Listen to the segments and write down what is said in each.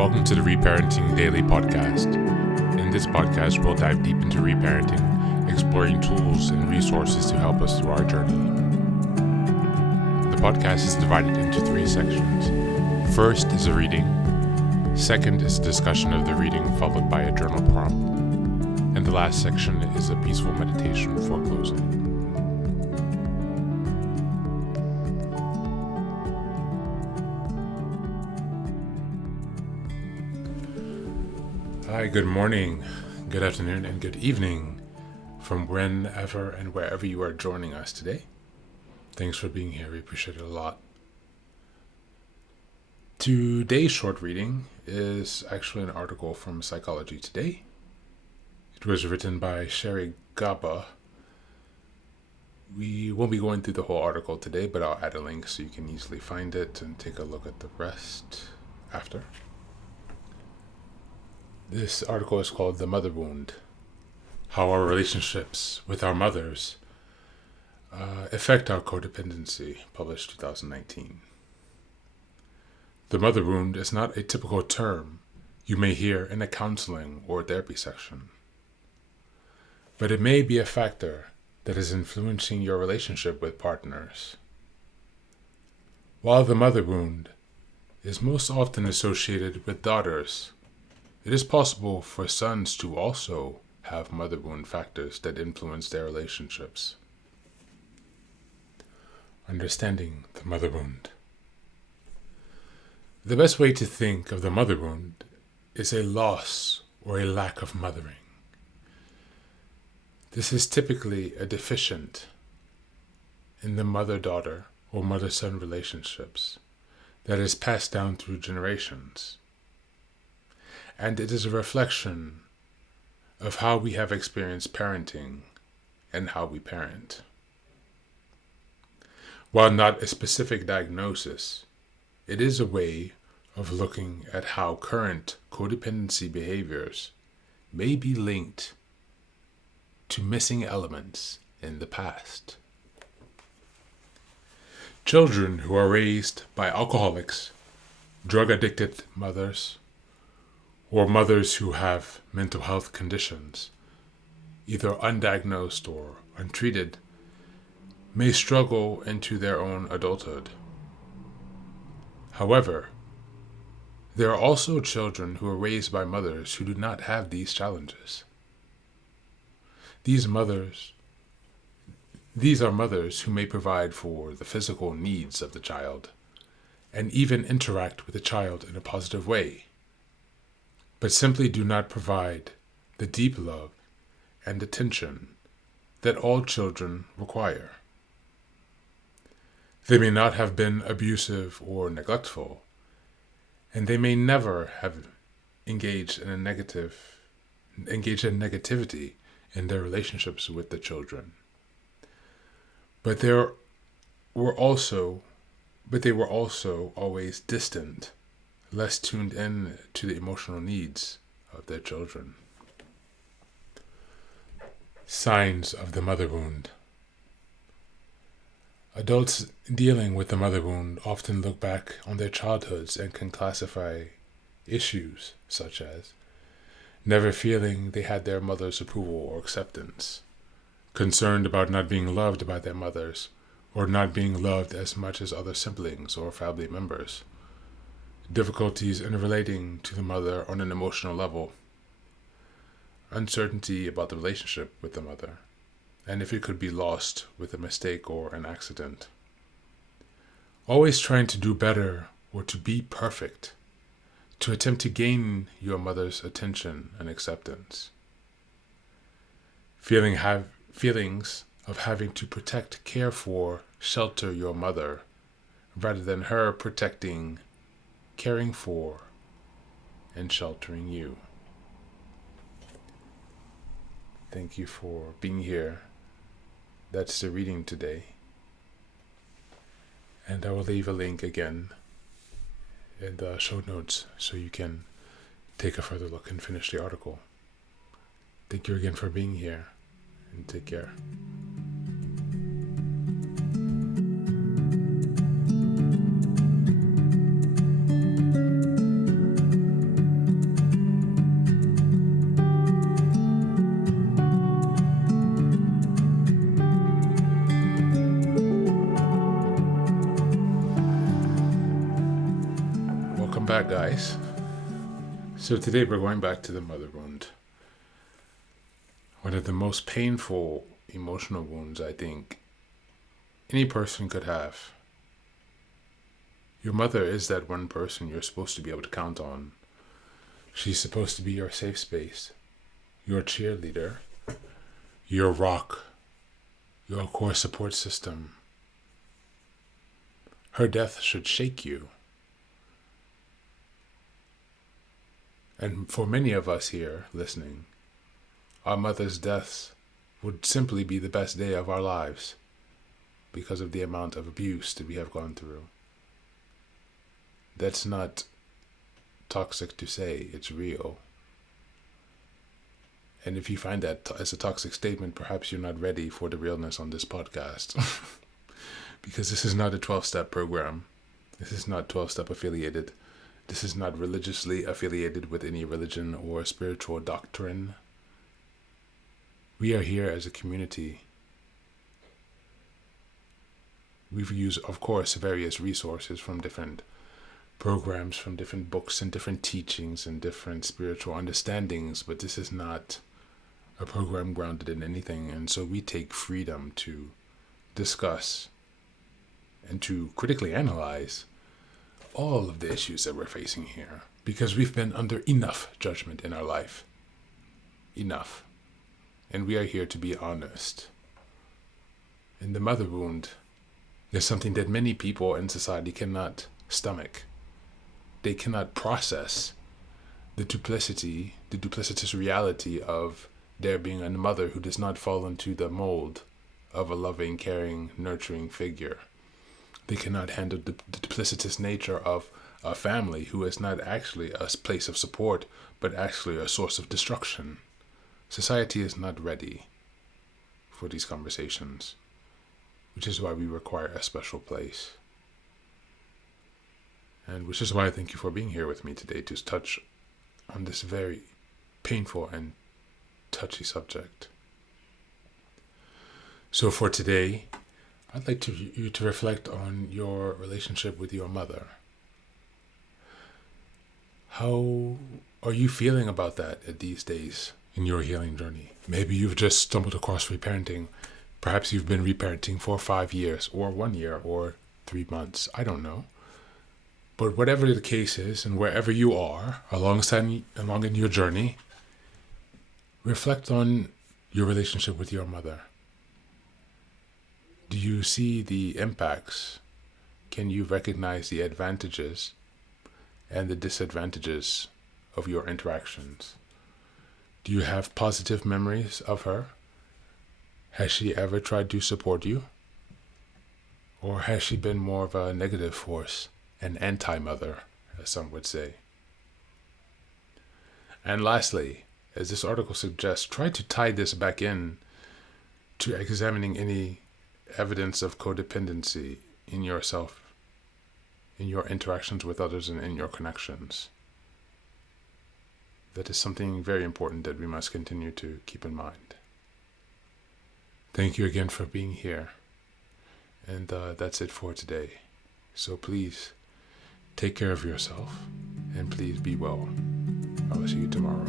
Welcome to the Reparenting Daily podcast. In this podcast, we'll dive deep into reparenting, exploring tools and resources to help us through our journey. The podcast is divided into 3 sections. First is a reading. Second is a discussion of the reading, followed by a journal prompt. And the last section is a peaceful meditation for closing. Hi, good morning, good afternoon, and good evening from whenever and wherever you are joining us today. Thanks for being here. We appreciate it a lot. Today's short reading is actually an article from Psychology Today. It was written by Sherry Gaba. We won't be going through the whole article today, but I'll add a link so you can easily find it and take a look at the rest after. This article is called The Mother Wound: How Our Relationships with Our Mothers Affect Our Codependency, published 2019. The mother wound is not a typical term you may hear in a counseling or therapy section, but it may be a factor that is influencing your relationship with partners. While the mother wound is most often associated with daughters, it is possible for sons to also have mother wound factors that influence their relationships. Understanding the mother wound. The best way to think of the mother wound is a loss or a lack of mothering. This is typically a deficient in the mother-daughter or mother-son relationships that is passed down through generations. And it is a reflection of how we have experienced parenting and how we parent. While not a specific diagnosis, it is a way of looking at how current codependency behaviors may be linked to missing elements in the past. Children who are raised by alcoholics, drug-addicted mothers, or mothers who have mental health conditions, either undiagnosed or untreated, may struggle into their own adulthood. However, there are also children who are raised by mothers who do not have these challenges. These are mothers who may provide for the physical needs of the child and even interact with the child in a positive way, but simply do not provide the deep love and attention that all children require. They may not have been abusive or neglectful, and they may never have engaged in negativity in their relationships with the children. But they were also always distant, less tuned in to the emotional needs of their children. Signs of the mother wound. Adults dealing with the mother wound often look back on their childhoods and can classify issues such as never feeling they had their mother's approval or acceptance, concerned about not being loved by their mothers, or not being loved as much as other siblings or family members, difficulties in relating to the mother on an emotional level, uncertainty about the relationship with the mother, and if it could be lost with a mistake or an accident. Always trying to do better or to be perfect, to attempt to gain your mother's attention and acceptance. Feelings of having to protect, care for, shelter your mother, rather than her protecting, caring for, and sheltering you. Thank you for being here. That's the reading today. And I will leave a link again in the show notes so you can take a further look and finish the article. Thank you again for being here, and take care. guys. So today we're going back to the mother wound. One of the most painful emotional wounds I think any person could have. Your mother is that one person you're supposed to be able to count on. She's supposed to be your safe space, your cheerleader, your rock, your core support system. Her death should shake you. And for many of us here listening, our mother's deaths would simply be the best day of our lives because of the amount of abuse that we have gone through. That's not toxic to say, it's real. And if you find that as a toxic statement, perhaps you're not ready for the realness on this podcast. Because this is not a 12-step program. This is not 12-step affiliated. This is not religiously affiliated with any religion or spiritual doctrine. We are here as a community. We've used, of course, various resources from different programs, from different books and different teachings and different spiritual understandings, but this is not a program grounded in anything. And so we take freedom to discuss and to critically analyze all of the issues that we're facing here, because we've been under enough judgment in our life. Enough. And we are here to be honest. And the mother wound is something that many people in society cannot stomach. They cannot process the duplicitous reality of there being a mother who does not fall into the mold of a loving, caring, nurturing figure. They cannot handle the duplicitous nature of a family who is not actually a place of support, but actually a source of destruction. Society is not ready for these conversations, which is why we require a special place. And which is why I thank you for being here with me today to touch on this very painful and touchy subject. So for today, I'd like you to reflect on your relationship with your mother. How are you feeling about that at these days in your healing journey? Maybe you've just stumbled across reparenting. Perhaps you've been reparenting for 5 years or 1 year or 3 months. I don't know. But whatever the case is, and wherever you are along in your journey, reflect on your relationship with your mother. Do you see the impacts? Can you recognize the advantages and the disadvantages of your interactions? Do you have positive memories of her? Has she ever tried to support you? Or has she been more of a negative force, an anti-mother, as some would say? And lastly, as this article suggests, try to tie this back in to examining any evidence of codependency in yourself, in your interactions with others, and in your connections. That is something very important that we must continue to keep in mind. Thank you again for being here. And that's it for today. So please take care of yourself and please be well. I will see you tomorrow.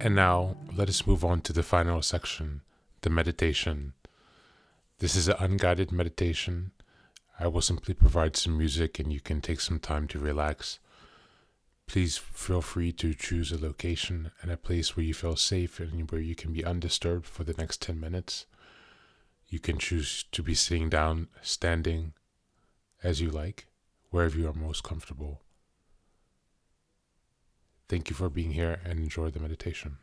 And now, let us move on to the final section, the meditation. This is an unguided meditation. I will simply provide some music and you can take some time to relax. Please feel free to choose a location and a place where you feel safe and where you can be undisturbed for the next 10 minutes. You can choose to be sitting down, standing, as you like, wherever you are most comfortable. Thank you for being here and enjoy the meditation.